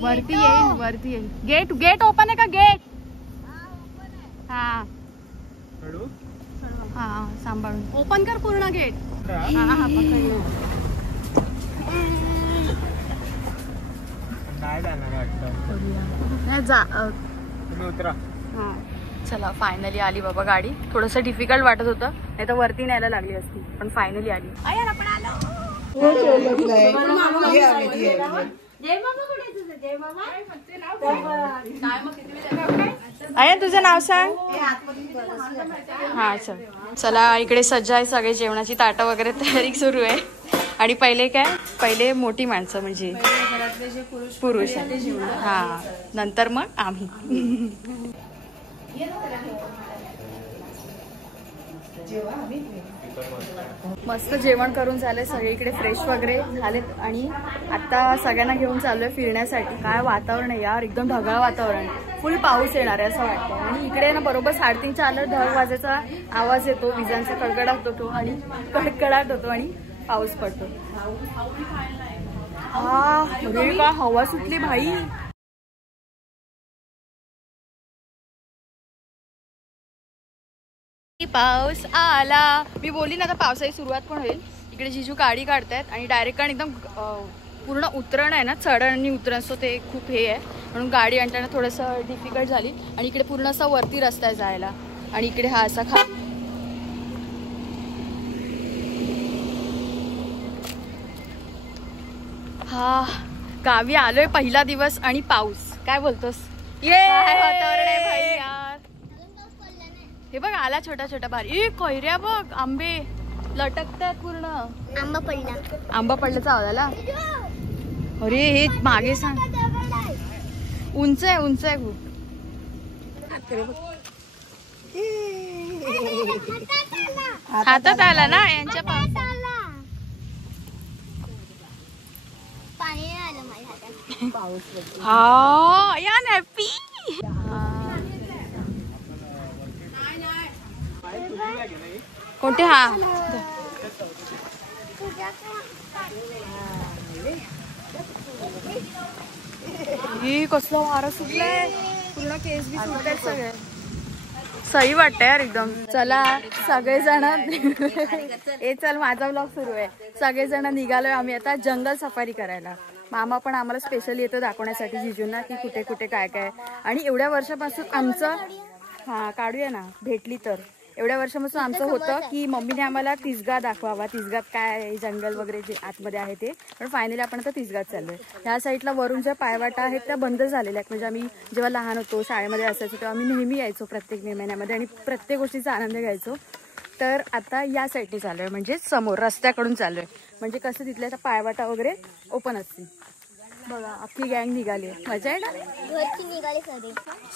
वरती येईल gate gate open आहे का गेट? हा हा सांभाळून ओपन कर पूर्ण गेट. चला फायनली आली बाबा गाडी. थोडस डिफिकल्ट वाटत होतं, नाही तर वरती न्यायला लागली असती, पण फायनली आली. अरे तुझं नाव सांग. हा चल. चला इकडे सज्जा आहे, सगळे जेवणाची ताटं वगैरे तयारी सुरू आहे. आणि पहिले मोठी माणसं म्हणजे पुरुष हा, नंतर मग आम्ही. मस्त जेवण करून झालंय, सगळीकडे फ्रेश वगैरे झालेत आणि आता सगळ्यांना घेऊन चाललोय फिरण्यासाठी. काय वातावरण आहे यार, एकदम ढगाळ वातावरण, फुल पाऊस येणार आहे असं वाटतं. आणि इकडे ना बरोबर 3:30च्या आलं ढग वाजायचा आवाज येतो, विजांचा कडकडाट होतो आणि कडकडाट होतो आणि पाऊस पडतो. हा अरे का हवा सुटली भाई. पाऊस आला. मी बोलली ना आता पावसाची सुरुवात पण होईल. इकडे जिजू गाडी काढतायत आणि डायरेक्ट एकदम पूर्ण उतरण आहे ना, चढण आणि उतरण, सो ते खूप हे आहे म्हणून गाडी आणताना थोडंसं डिफिकल्ट झाली. आणि इकडे पूर्ण असा वरती रस्ता आहे जायला आणि इकडे हा असा खाली. हा गावी आलोय, पहिला दिवस आणि पाऊस. काय बोलतोस? ये वातावरण आहे भाई यार. हे बघ आला छोटा छोटा बारी. कैऱ्या बघ, आंबे लटकतात पूर्ण. आंबा पडल्याचा आवाज आला. अरे हे मागे सांग, उंच आहे खूप. हातात आला ना यांच्या पाऊस. हा या नॅपी. कोणते? हा कसला वारा सुटलाय, पूर्ण केस बी सुटतात सगळे. सही वाटतंय यार एकदम. चला सगळेजण हे चल माझा व्लॉग सुरू आहे. सगळेजण निघालोय आम्ही आता जंगल सफारी करायला. मामा पण आम्हाला स्पेशल येतो दाखवण्यासाठी जिजूंना की कुठे कुठे काय काय. आणि एवढ्या वर्षापासून आमचं हा काढूया ना भेटली तर. एवढ्या वर्षापासून आमचं होतं की मम्मीने आम्हाला तिसगा दाखवावा, तिसगात काय जंगल वगैरे जे आतमध्ये आहे ते. पण फायनली आपण आता तिसगात चाललोय. ह्या साईडला वरून ज्या पायवाटा आहेत त्या बंद झालेल्या आहेत. म्हणजे आम्ही जेव्हा लहान होतो शाळेमध्ये असायचो तेव्हा आम्ही नेहमी यायचो प्रत्येक मे महिन्यामध्ये आणि प्रत्येक गोष्टीचा आनंद घ्यायचो. तर आता या साईडने चाललोय, म्हणजे समोर रस्त्याकडून चाललोय. म्हणजे कसं तिथल्या पायवाटा वगैरे ओपन असतील. बघा अख्खी गँग निघाली, मजा आहे ना. घरची निघाले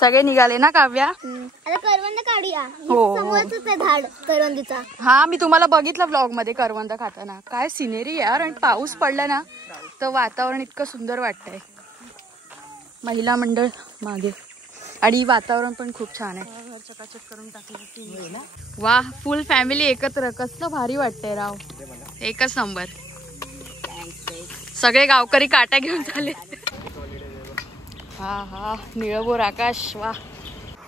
सगळे निघाले ना काव्या. आता करवंद काढूया. हो समोरच आहे झाड करवंदीचा. हा मी तुम्हाला बघितलं व्लॉग मध्ये करवंद खाताना. काय सिनेरी यार. आणि पाऊस पडला ना तर वातावरण इतकं सुंदर वाटतंय. महिला मंडळ मागे आणि वातावरण पण खूप छान आहे. चकाचक करून टाकलं. वा फुल फॅमिली एकत्र, कसलं भारी वाटतंय राव. एकच नंबर. सगळे गावकरी काट्या घेऊन झाले. हा निळभोर आकाश. वा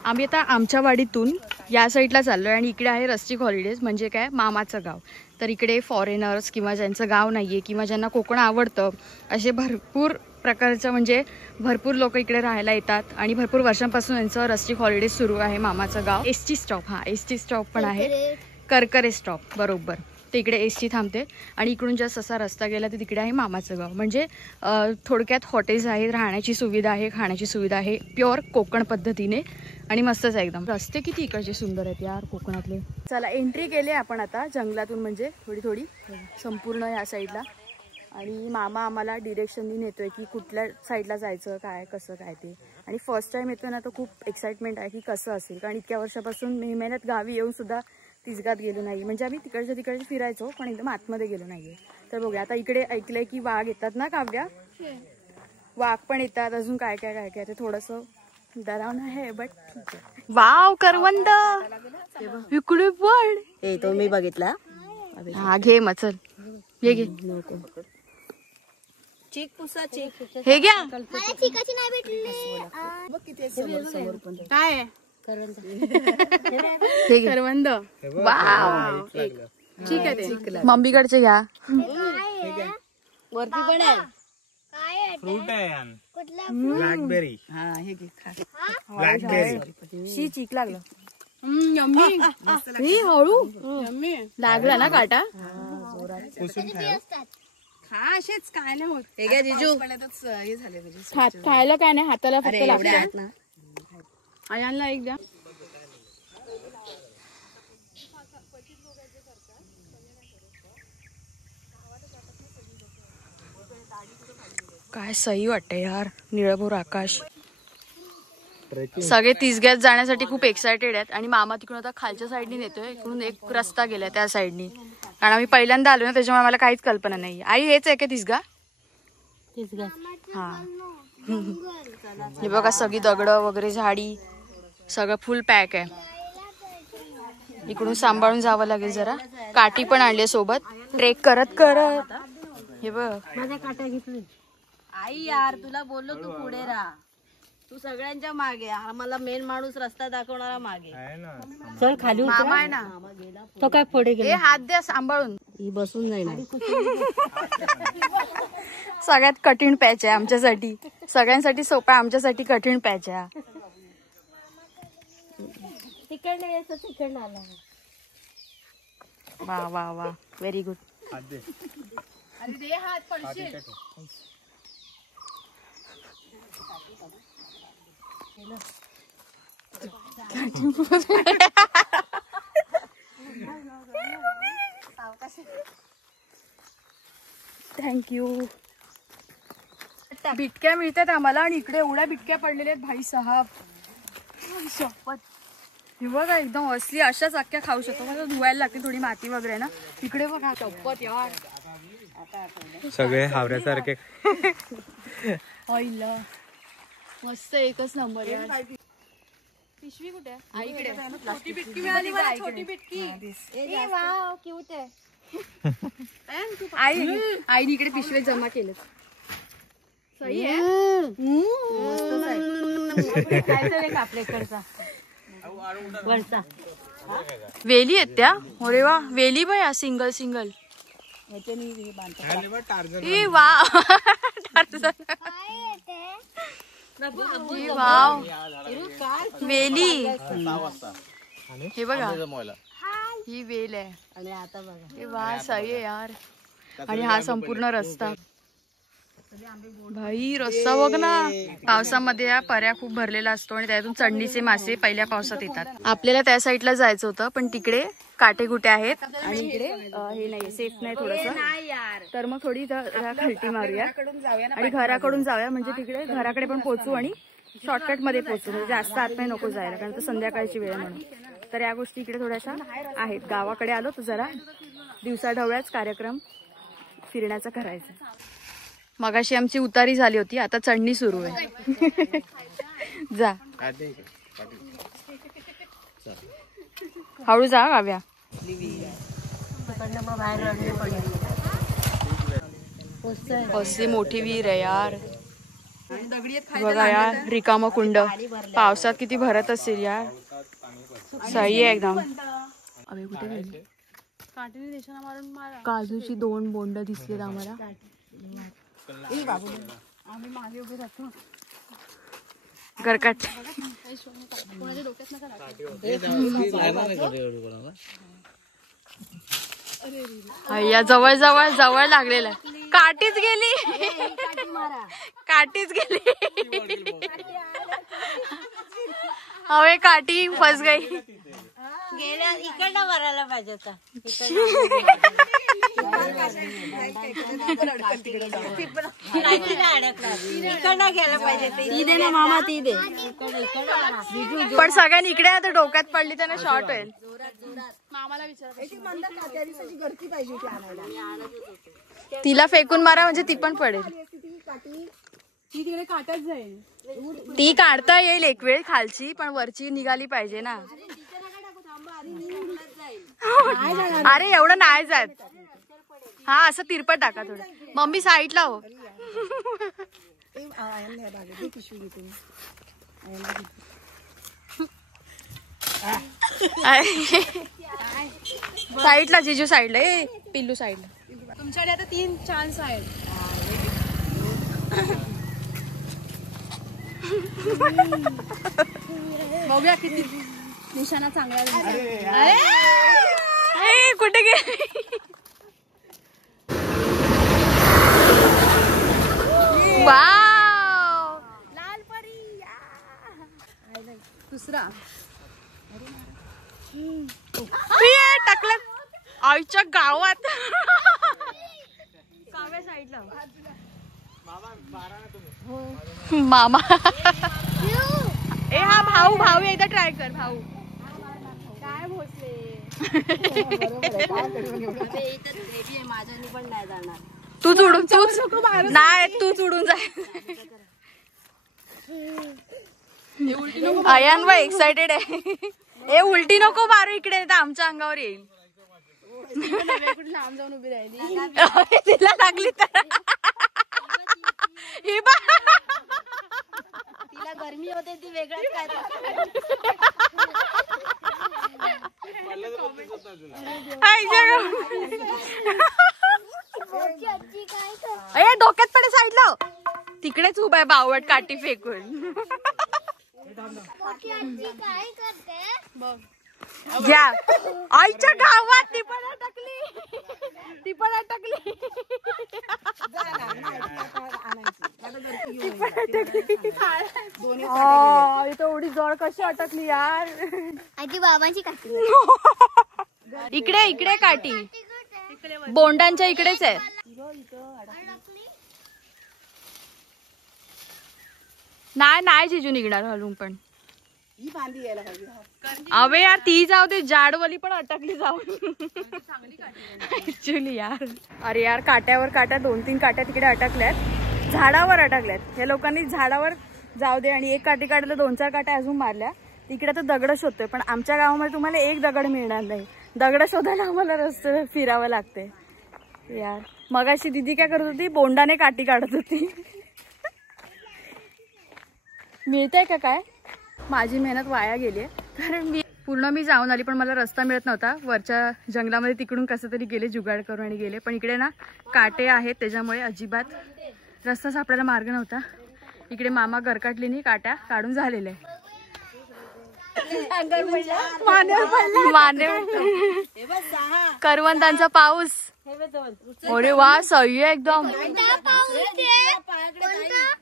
आम्ही आता आमच्या वाडीतून या साईडला चाललोय आणि इकडे आहे रस्टिक हॉलिडेज, म्हणजे काय मामाचं गाव. तर इकडे फॉरेनर्स किंवा ज्यांचं गाव नाहीये किंवा ज्यांना कोकण आवडतं असे भरपूर प्रकारचं म्हणजे भरपूर लोक इकडे राहायला येतात. आणि भरपूर वर्षांपासून यांचं रस्टिक हॉलिडेज सुरू आहे. मामाचं गाव. एसटी स्टॉप, हा एसटी स्टॉप पण आहे. करकरे स्टॉप बरोबर. ते इकडे एसटी थांबते आणि इकडून जस्ट असा रस्ता गेला तर तिकडे आहे मामाचं गाव. म्हणजे थोडक्यात हॉटेल्स आहेत, राहण्याची सुविधा आहे, खाण्याची सुविधा आहे, प्युअर कोकण पद्धतीने आणि मस्तच आहे एकदम. रस्ते किती इकडचे सुंदर आहेत यार कोकणातले. चला एंट्री केली आपण आता जंगलातून, म्हणजे थोडी संपूर्ण या साईडला. आणि मामा आम्हाला डिरेक्शननी नेतोय की कुठल्या साईडला जायचं, काय कसं काय ते. आणि फर्स्ट टाइम येतो ना तर खूप एक्साइटमेंट आहे की कसं असेल, कारण इतक्या वर्षापासून मे महिन्यात गावी येऊन सुद्धा तिसगात गेलो नाही. म्हणजे आम्ही तिकडचे फिरायचो पण एकदम आतमध्ये गेलो नाहीये. तर बघूया आता. इकडे ऐकलंय की वाघ येतात ना काव्या, वाघ पण येतात, अजून काय काय ते थोडंसं डरावणं आहे बट ठीक आहे. वाव करवंद इकडे पण तो मी बघितला. हा घे मग चल, ये घे. चीक पुसा चीक. हे घ्या. मला चिकाची नाही भेटली काय आहे? हे घे. करवंद. वाव. ठीक आहे ते. मम्मीकडचे घ्या. वरती पण आहे. काय आहे फ्रूट आहे कुठला ब्लॅकबेरी. हा हे घे खा. ब्लॅकबेरी शी चीक लागलं. यम्मी. ही हळू यम्मी. लागला ना काटा. पुसून खाय. असतात खा असेच काय नाही होत. हे घ्या जिजू. हे झाले खायला काय नाही, हाताला फक्त लागतं. ना. आयांना एक द्या. काय सही वाटते यार, निळभोर आकाश. सगळे तिसग्यात जाण्यासाठी खूप एक्सायटेड आहेत आणि मामा तिकडून आता खालच्या साईडनी नेतोय. इकडून एक रस्ता गेलाय त्या साईडनी, कारण आम्ही पहिल्यांदा आलो ना, त्याच्यामुळे मला काहीच कल्पना नाही. आई हेच आहे का तिसगा? हा. हे बघा सगळी दगड वगैरे, झाडी, सगळं फुल पॅक आहे. इकडून सांभाळून जावं लागेल जरा. काठी पण आणली सोबत, ट्रेक करत करत. हे बघ माझ्या काट्या घेतली. आई यार तुला बोललो तू पुढे राहा, तू सगळ्यांच्या मागे. आम्हाला मेन माणूस रस्ता दाखवणारा मागे. आहे ना. चल खाली मामा आहे ना, तो काय पुढे हे हात द्या सांभाळून. ही बसून जाईल. सगळ्यात कठीण पॅच आहे आमच्यासाठी. सगळ्यांसाठी सोपा, आमच्यासाठी कठीण पॅच आहे. तिकडनं यायचं, तिकडनं आला. वा वा वा, व्हेरी गुड. हात दे. थँक्यू. बिटक्या मिळतात आम्हाला आणि इकडे एवढ्या बिटक्या पडलेल्या आहेत भाई साहेब. शपथ. हे बघा एकदम असली, अशाच अख्ख्या खाऊ शकतो. मला धुवायला लागते, थोडी माती वगैरे ना. इकडे बघा, शपथ यार. सगळे हावऱ्यासारखे. आईला मस्त, एकच नंबर यार. पिशवी कुठे आहे? आईकडे. छोटी बिटकी मिळाली मला, छोटी बिटकी. ए वाव क्यूट आहे. आईने इकडे पिशवे जमा केले. सही आहे. आपल्याकडचा वरचा वेली आहेत त्या. अरे वा, वेली बया, सिंगल सिंगल. ए वा. वाव, वेली. हे बघा, ही वेल आहे. आणि आता बघा. हे वा, सही आहे यार. आणि हा संपूर्ण रस्ता. भाई रस्ता बघ ना. पावसामध्ये या पर्या खूप भरलेला असतो आणि त्यातून चढणीचे मासे पहिल्या पावसात येतात. आपल्याला त्या साईडला जायचं होतं, पण तिकडे काटेकुटे आहेत आणि इकडे हे नाही, सेफ नाही थोडस. तर मग थोडी खालटी मारूया आणि घराकडून जाऊया, म्हणजे तिकडे घराकडे पण पोहोचू आणि शॉर्टकट मध्ये पोहोचू, म्हणजे जास्त आतमध्ये नको जायला, कारण तर संध्याकाळची वेळ म्हणून. तर या गोष्टी इकडे थोड्याशा आहेत. गावाकडे आलो तर जरा दिवसाढवळ्याच कार्यक्रम फिरण्याचा करायचा. मगाशी आमची उतारी झाली होती, आता चढणी सुरू आहे. जा हळू जा गाव्या. कसली मोठी विहीर आहे यार. बघा यार, रिकाम कुंड. पावसात किती भरत असेल यार. सही आहे एकदम. अबे कुठे गेली? काजूची 2 बोंड दिसलेत आम्हाला. आम्ही मागे उभे राहतो. गरकट. या जवळ जवळ जवळ लागलेलं. काठीच गेली, काठीच गेली. हवे काठी फस गई. गेल्या इकडनं भरायला पाहिजे होता. इकडनं गेलं पाहिजे. ती दे ना मामा, ती दे. पण सगळ्यांनी इकडे आता डोक्यात पडली त्याने शॉर्ट होईल. मामाला तिला फेकून मारा म्हणजे ती पण पडेल. ती तिकडे काटत जाईल. ती काढता येईल एक वेळ खालची, पण वरची निघाली पाहिजे ना. अरे एवढं नाही जात. हा असं तिरपट टाका थोडं. मम्मी साईडला हो. साईडला जिजू साईडला. ए पिल्लू साईडला. तुमच्याकडे आता 3 चान्स आहेत. बघूया किती निशाणा चांगला झाला. ए कुठे गेली? वाव लाल परी. दुसरा टाकलं आईच्या गावात. काव्या साईडला मामा. ए हा भाऊ भाऊ एकदा ट्राय कर. भाऊ काय भोसले. माझ्यानी पण नाही जाणार. तूच उडून नाही तूच उडून जा. अयान बाई एक्साइटेड आहे. ए उलटी नको मारू इकडे तर आमच्या अंगावर येईल. लांब जाऊन उभी राहिली. तिला लागली तर ही बा तिला गरमी होते ती वेगळंच काय. अरे डोक्यात पडे साईडला. तिकडेच उभा आहे बावट काठी फेकून. काय करते घ्या आईच्या गावात. ती पण अटकली. ती पण अटकली. एवढी जड कशी अटकली यार. आजी बाबांची काठी. इकडे इकडे काठी बोंडांच्या इकडेच आहे. नाही नाही जिजू निघणार हलून पण. अबे यार ती जाऊ दे. जाडवाली पण अटकली जाऊन ऍक्च्युली यार. अरे यार काट्यावर काट्या 2-3 काट्या तिकडे अटकल्यात. झाडावर अटकल्यात. हे लोकांनी झाडावर जाऊ दे आणि एक काठी काढलं 2-4 काट्या अजून मारल्या. तिकडे आता दगड शोधतोय पण आमच्या गावामध्ये तुम्हाला एक दगड मिळणार नाही. दगड शोधायला आम्हाला रस्ते फिरावं लागते यार. मगाशी दीदी काय करत होती बोंडाने काठी काढत होती. मिळतंय का काय. माझी मेहनत वाया गेली कारण मी जाऊन आली पण मला रस्ता मिळत नव्हता. वरच्या जंगलामध्ये तिकडून कसं तरी गेले जुगाड करून आणि गेले. पण इकडे ना काटे आहेत त्याच्यामुळे अजिबात रस्ता सापडायला मार्ग नव्हता. इकडे मामा गरकाटलीने काट्या काढून झालेले. करवंदांचा पाऊस. अरे वा सही आहे एकदम.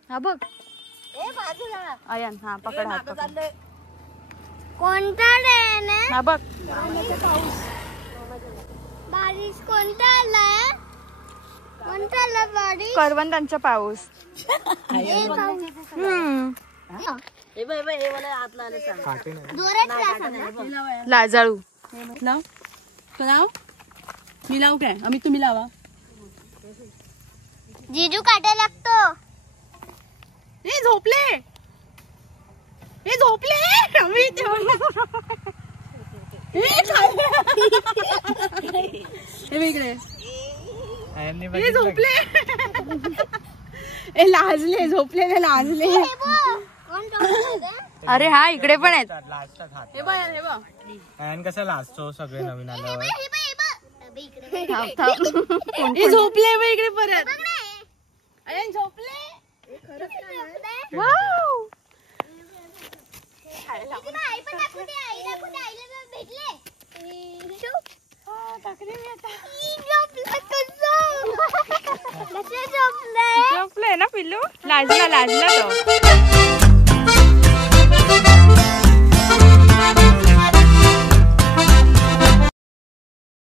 हा बघ अयान. हा पकड हात पकड. कोणता डॅन आहे? हा बघ बारिश कोणता आलाय? कोणता आला बारिश? करवंदांचा पाऊस. हे मला आतला आलं सांग. जोरात लाजाळू. लाव तो लाव. मी लावू काय. आम्ही तुम्ही लावा. जिजू काटा लागतो. हे झोपले. हे झोपले. इकडे हे झोपले. हे लाजले. झोपलेले लाजले. अरे हा इकडे पण आहेत. हे बघ हे बघ. अयान कसं लाजतो सगळे नवीन आल्यावर. हे झोपले बघ इकडे परत. अरे झोपले. वाव आई पण दाखवते. आईला कुठे आईला भेटले. झोपलंय ना पिल्लू. लाजला तो.